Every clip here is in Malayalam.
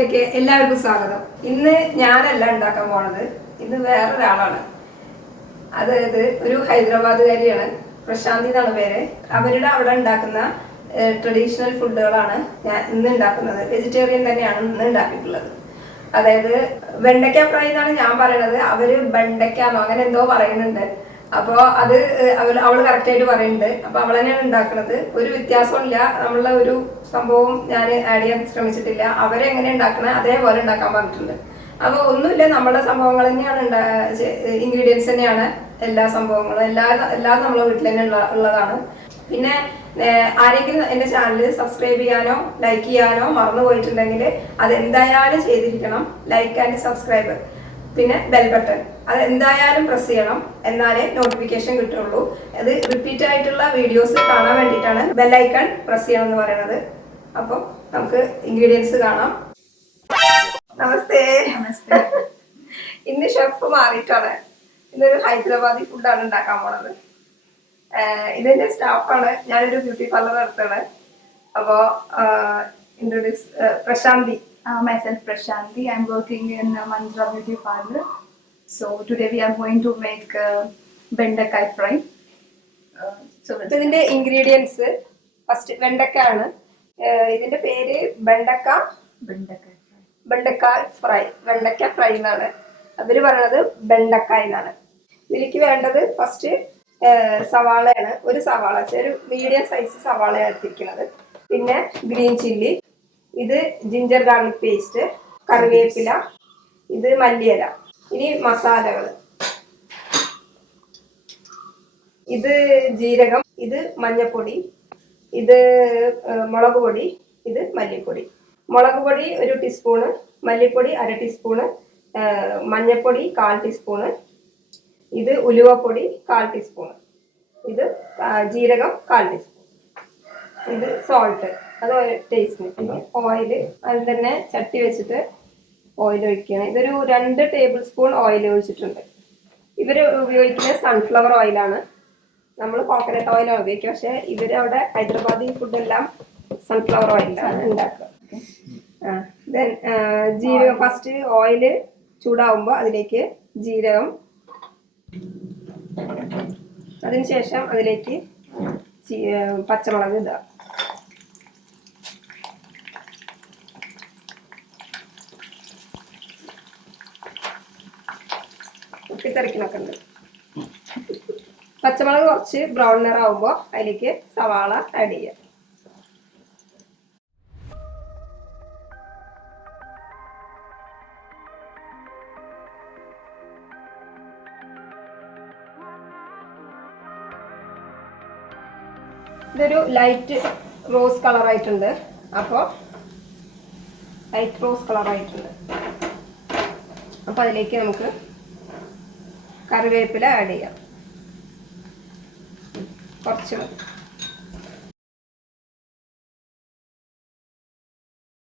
വ്ലോഗിലേക്ക് എല്ലാവർക്കും സ്വാഗതം. ഇന്ന് ഞാനല്ല ഉണ്ടാക്കാൻ പോണത്, ഇന്ന് വേറൊരാളാണ്. അതായത് ഒരു ഹൈദരാബാദുകാരിയാണ്, പ്രശാന്തി എന്നാണ് പേര്. അവരുടെ അവിടെ ഉണ്ടാക്കുന്ന ട്രഡീഷണൽ ഫുഡുകളാണ് ഞാൻ ഇന്ന് ഉണ്ടാക്കുന്നത്. വെജിറ്റേറിയൻ തന്നെയാണ് ഇന്ന് ഉണ്ടാക്കിയിട്ടുള്ളത്. അതായത് വെണ്ടയ്ക്ക ഫ്രൈ എന്നാണ് ഞാൻ പറയുന്നത്, അവര് ബണ്ടയ്ക്കാണോ അങ്ങനെ എന്തോ പറയുന്നുണ്ട്. അപ്പോൾ അത് അവള് കറക്റ്റായിട്ട് പറയുന്നുണ്ട്. അപ്പൊ അവൾ തന്നെയാണ് ഉണ്ടാക്കുന്നത്. ഒരു വ്യത്യാസമില്ല, നമ്മളുടെ ഒരു സംഭവം ഞാൻ ആഡ് ചെയ്യാൻ ശ്രമിച്ചിട്ടില്ല. അവരെങ്ങനെ ഉണ്ടാക്കണേ അതേപോലെ ഉണ്ടാക്കാൻ പറഞ്ഞിട്ടുണ്ട്. അപ്പോൾ ഒന്നുമില്ല, നമ്മുടെ സംഭവങ്ങൾ തന്നെയാണ് ഇൻഗ്രീഡിയൻസ് തന്നെയാണ് എല്ലാ സംഭവങ്ങളും, എല്ലാം നമ്മളെ വീട്ടിൽ തന്നെ ഉള്ളതാണ്. പിന്നെ ആരെങ്കിലും എൻ്റെ ചാനൽ സബ്സ്ക്രൈബ് ചെയ്യാനോ ലൈക്ക് ചെയ്യാനോ മറന്നു പോയിട്ടുണ്ടെങ്കിൽ അതെന്തായാലും ചെയ്തിരിക്കണം. ലൈക്ക് ആൻഡ് സബ്സ്ക്രൈബ്, പിന്നെ ബെൽ ബട്ടൺ അത് എന്തായാലും പ്രസ് ചെയ്യണം, എന്നാലേ നോട്ടിഫിക്കേഷൻ കിട്ടുള്ളൂ. അത് റിപ്പീറ്റ് ആയിട്ടുള്ള വീഡിയോസ് കാണാൻ വേണ്ടിയിട്ടാണ് ബെല്ലൈക്കൺ പ്രസ് ചെയ്യണം എന്ന് പറയുന്നത്. അപ്പോൾ നമുക്ക് ഇൻഗ്രീഡിയൻസ് കാണാം. നമസ്തേ. നമസ്തേ. ഇന്ന് ഷെഫ് മാറിയിട്ടാണ്. ഇന്നൊരു ഹൈദരാബാദി ഫുഡാണ് ഉണ്ടാക്കാൻ പോണത്. ഇതിന്റെ സ്റ്റാഫാണ്. ഞാനൊരു ബ്യൂട്ടി പാർലർ നടത്താണ്. അപ്പോ introduce Prashanti. Myself Prashanti. I'm working in Mandra Beauty Parlor. So today we are going to make Vendakka fry. ഇതിന്റെ ഇൻഗ്രീഡിയൻസ് ഫസ്റ്റ് വെണ്ടക്ക ആണ്. ഇതിന്റെ പേര് വെണ്ടക്ക ഫ്രൈ, വെണ്ടക്ക ഫ്രൈ എന്നാണ് അവര് പറയണത്, വെണ്ടക്ക എന്നാണ്. ഇതിലേക്ക് വേണ്ടത് ഫസ്റ്റ് സവാളയാണ്. ഒരു സവാള, ഒരു മീഡിയം സൈസ് സവാള എടുത്തിരിക്കുന്നത്. പിന്നെ ഗ്രീൻ ചില്ലി, ഇത് ജിഞ്ചർ ഗാർലിക് പേസ്റ്റ്, കറിവേപ്പില, ഇത് മല്ലിയില. ഇനി മസാലകൾ, ഇത് ജീരകം, ഇത് മഞ്ഞൾപ്പൊടി, ഇത് മുളക് പൊടി, ഇത് മല്ലിപ്പൊടി. മുളക് പൊടി 1 ടീസ്പൂണ്, മല്ലിപ്പൊടി 1/2 ടീസ്പൂണ്, മഞ്ഞൾപ്പൊടി 1/4 ടീസ്പൂണ്, ഇത് ഉലുവപ്പൊടി 1/4 ടീസ്പൂണ്, ഇത് ജീരകം 1/4 ടീസ്പൂൺ, ഇത് സോൾട്ട് അത് ടേസ്റ്റിന്. പിന്നെ ഓയിൽ, അതിൽ തന്നെ ചട്ടി വെച്ചിട്ട് ഓയിൽ ഒഴിക്കുകയാണ്. ഇതൊരു 2 ടേബിൾ സ്പൂൺ ഓയിൽ ഒഴിച്ചിട്ടുണ്ട്. ഇവർ ഉപയോഗിക്കുന്നത് സൺഫ്ലവർ ഓയിലാണ്. നമ്മൾ കോക്കനട്ട് ഓയിലാണ് ഉപയോഗിക്കുക. പക്ഷെ ഇവരവിടെ ഹൈദരാബാദി ഫുഡെല്ലാം സൺഫ്ലവർ ഓയിലാണ് ഉണ്ടാക്കുക. ദെൻ ജീരകം, ഫസ്റ്റ് ഓയിൽ ചൂടാവുമ്പോൾ അതിലേക്ക് ജീരകം, അതിനുശേഷം അതിലേക്ക് പച്ചമുളക് ഇടുക. ഉപ്പിത്തെറിക്കണൊക്കെ ഉണ്ട്. പച്ചമുളക് കുറച്ച് ബ്രൗൺ നിറാവുമ്പോൾ അതിലേക്ക് സവാള ആഡ് ചെയ്യുക. ഇതൊരു ലൈറ്റ് റോസ് കളറായിട്ടുണ്ട്. അപ്പോൾ ലൈറ്റ് റോസ് കളറായിട്ടുണ്ട്. അപ്പോൾ അതിലേക്ക് നമുക്ക് കറിവേപ്പില ആഡ് ചെയ്യാം, കുറച്ച് മതി.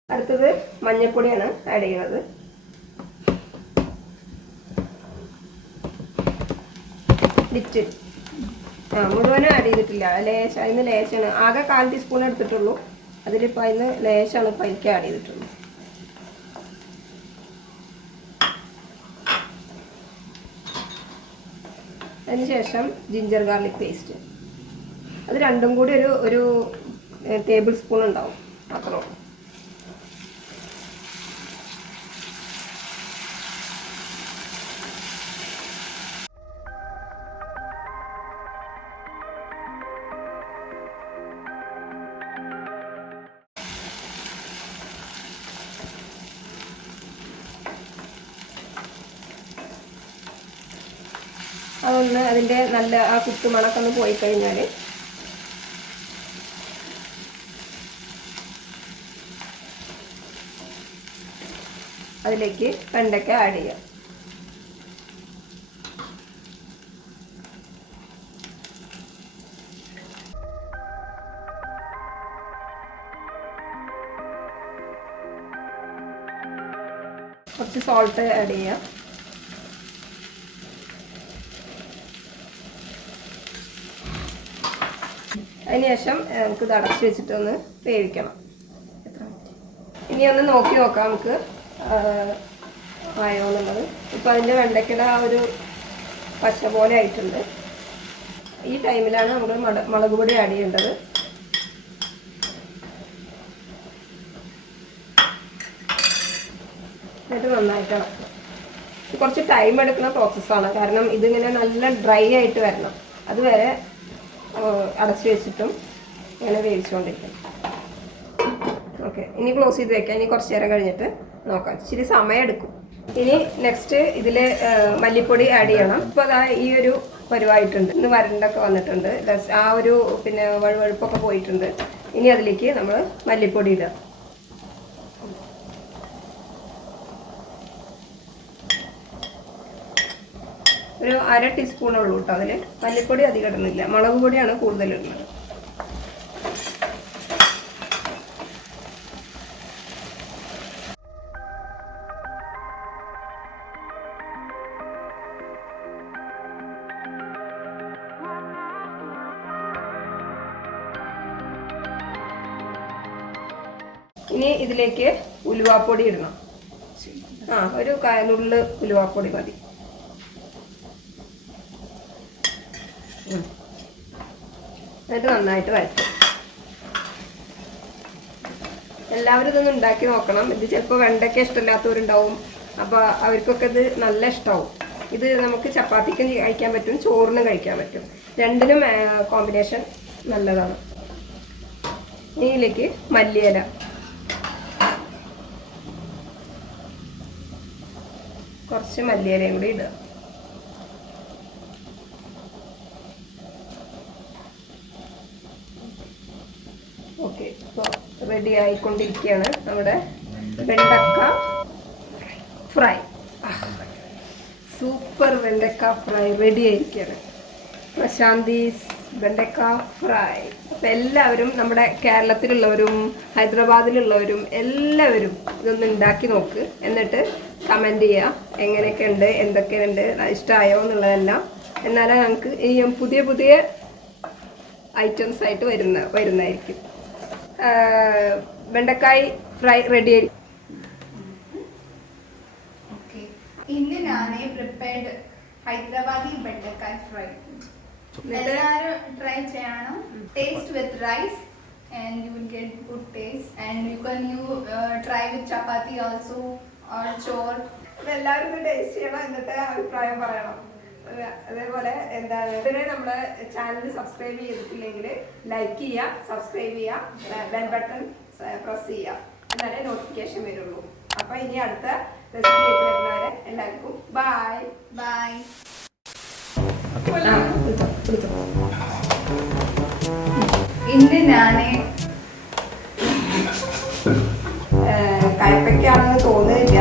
അടുത്തത് മഞ്ഞൾപ്പൊടിയാണ് ആഡ് ചെയ്യുന്നത്. ലിറ്റിൽ, മുഴുവനും ആഡ് ചെയ്തിട്ടില്ല, ലേശം. അതിന് ലേശമാണ്, ആകെ 1/4 ടീസ്പൂൺ എടുത്തിട്ടുള്ളൂ. അതിലിപ്പോൾ അതിന് ലേശമാണ് ഇപ്പോൾ എനിക്ക് ആഡ് ചെയ്തിട്ടുള്ളൂ. അതിനുശേഷം ജിഞ്ചർ ഗാർലിക് പേസ്റ്റ്, അത് രണ്ടും കൂടി ഒരു ടേബിൾ സ്പൂൺ ഉണ്ടാവും, അത്രേ ഉള്ളൂ. അതൊന്ന് അതിൻ്റെ നല്ല ആ കുത്തുമണൊക്കെ ഒന്ന് പോയി കഴിഞ്ഞാൽ അതിലേക്ക് വെണ്ടയ്ക്ക ആഡ് ചെയ്യാം. കുറച്ച് സോൾട്ട് ആഡ് ചെയ്യാം. അതിനുശേഷം നമുക്ക് ഇത് അടച്ച് വെച്ചിട്ടൊന്ന് വേവിക്കണം. ഇനി ഒന്ന് നോക്കി നോക്കാം നമുക്ക് ആയോ എന്നുള്ളത്. ഇപ്പം അതിൻ്റെ വെണ്ടയ്ക്കയുടെ ആ ഒരു പശ പോലെ ആയിട്ടുണ്ട്. ഈ ടൈമിലാണ് നമ്മൾ മുളക് പൊടി ആഡ് ചെയ്യേണ്ടത്. എന്നിട്ട് നന്നായിട്ട് ഇളക്കുക. ഇത് കുറച്ച് ടൈം എടുക്കുന്ന പ്രോസസ്സാണ്, കാരണം ഇതിങ്ങനെ നല്ല ഡ്രൈ ആയിട്ട് വരണം. അതുവരെ അടച്ചു വെച്ചിട്ടും ഇങ്ങനെ വേവിച്ചുകൊണ്ടിരിക്കണം. ഓക്കെ, ഇനി ക്ലോസ് ചെയ്ത് വെക്കാം. ഇനി കുറച്ച് നേരം കഴിഞ്ഞിട്ട് നോക്കാം. ഇച്ചിരി സമയം എടുക്കും. ഇനി നെക്സ്റ്റ് ഇതിൽ മല്ലിപ്പൊടി ആഡ് ചെയ്യണം. ഇപ്പോൾ അതാ ഈ ഒരു പരുവായിട്ടുണ്ട്. ഇന്ന് വരണ്ടൊക്കെ വന്നിട്ടുണ്ട്. ആ ഒരു പിന്നെ വഴുവഴുപ്പൊക്കെ പോയിട്ടുണ്ട്. ഇനി അതിലേക്ക് നമ്മൾ മല്ലിപ്പൊടി ഇടുക. ഒരു 1/2 ടീസ്പൂണുള്ളൂ കേട്ടോ അതിൽ. മല്ലിപ്പൊടി അധികം ഇടുന്നില്ല, മുളക് പൊടിയാണ് കൂടുതൽ ഇടുന്നത്. ഇനി ഇതിലേക്ക് ഉലുവാപ്പൊടി ഇടണം. ഒരു നുള്ള് ഉലുവാപ്പൊടി മതി. എന്നിട്ട് നന്നായിട്ട് വഴറ്റും. എല്ലാവരും ഇതൊന്ന് ഉണ്ടാക്കി നോക്കണം. ഇത് ചിലപ്പോൾ വെണ്ടയ്ക്ക ഇഷ്ടമില്ലാത്തവരുണ്ടാവും, അപ്പോൾ അവർക്കൊക്കെ ഇത് നല്ല ഇഷ്ടമാവും. ഇത് നമുക്ക് ചപ്പാത്തിക്കും കഴിക്കാൻ പറ്റും, ചോറിനും കഴിക്കാൻ പറ്റും. രണ്ടിനും കോമ്പിനേഷൻ നല്ലതാണ്. ഇതിലേക്ക് മല്ലിയില, കുറച്ച് മല്ലിയിലയും കൂടി ഇടുക. ഓക്കെ, ഇപ്പോൾ റെഡി ആയിക്കൊണ്ടിരിക്കുകയാണ് നമ്മുടെ വെണ്ടക്ക ഫ്രൈ. സൂപ്പർ വെണ്ടക്ക ഫ്രൈ റെഡി ആയിരിക്കുകയാണ്. പ്രശാന്തീസ് വെണ്ടക്ക ഫ്രൈ. അപ്പം എല്ലാവരും, നമ്മുടെ കേരളത്തിലുള്ളവരും ഹൈദരാബാദിലുള്ളവരും എല്ലാവരും ഇതൊന്ന് ഉണ്ടാക്കി നോക്ക്. എന്നിട്ട് കമൻറ്റ് ചെയ്യുക എങ്ങനെയൊക്കെ ഉണ്ട്, എന്തൊക്കെയുണ്ട്, ഇഷ്ടമായോ എന്നുള്ളതെല്ലാം. എന്നാലേ നമുക്ക് ഇനിയും പുതിയ പുതിയ ഐറ്റംസ് ആയിട്ട് വരുന്നതായിരിക്കും. വെണ്ടക്കായ് ഫ്രൈ റെഡി ആയി. ഇന്ന് ഞാൻ പ്രിപ്പയർഡ് ഹൈദരാബാദി ബെണ്ടക്കായ് ഫ്രൈ. എല്ലാവരും ട്രൈ ചെയ്യണം. Taste with rice and you will get good taste, and you can try with chapati also or chor. എല്ലാവരും ടേസ്റ്റ് ചെയ്യണം, എന്നിട്ട് അഭിപ്രായം പറയണം. അതേപോലെ എന്താണ്, ഇതിനെ നമ്മുടെ ചാനൽ സബ്സ്ക്രൈബ് ചെയ്തിട്ടില്ലെങ്കിൽ ലൈക്ക് ചെയ്യുക, സബ്സ്ക്രൈബ് ചെയ്യുക, ബെൽ ബട്ടൺ പ്രസ് ചെയ്യുക, എന്നാലേ നോട്ടിഫിക്കേഷൻ വരുള്ളൂ. അപ്പം ഇനി അടുത്ത റെസിപ്പി ആയിട്ട് വരുന്നവരെ എല്ലാവർക്കും ബൈ ബൈ. ഇന്ന് ഞാൻ കയ്പയ്ക്കാണെന്ന് തോന്നുന്നില്ല.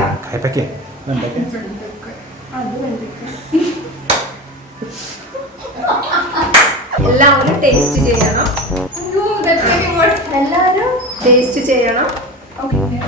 എല്ലാവരും ടേസ്റ്റ് ചെയ്യണം. എല്ലാവരും ടേസ്റ്റ് ചെയ്യണം. ഓക്കെ.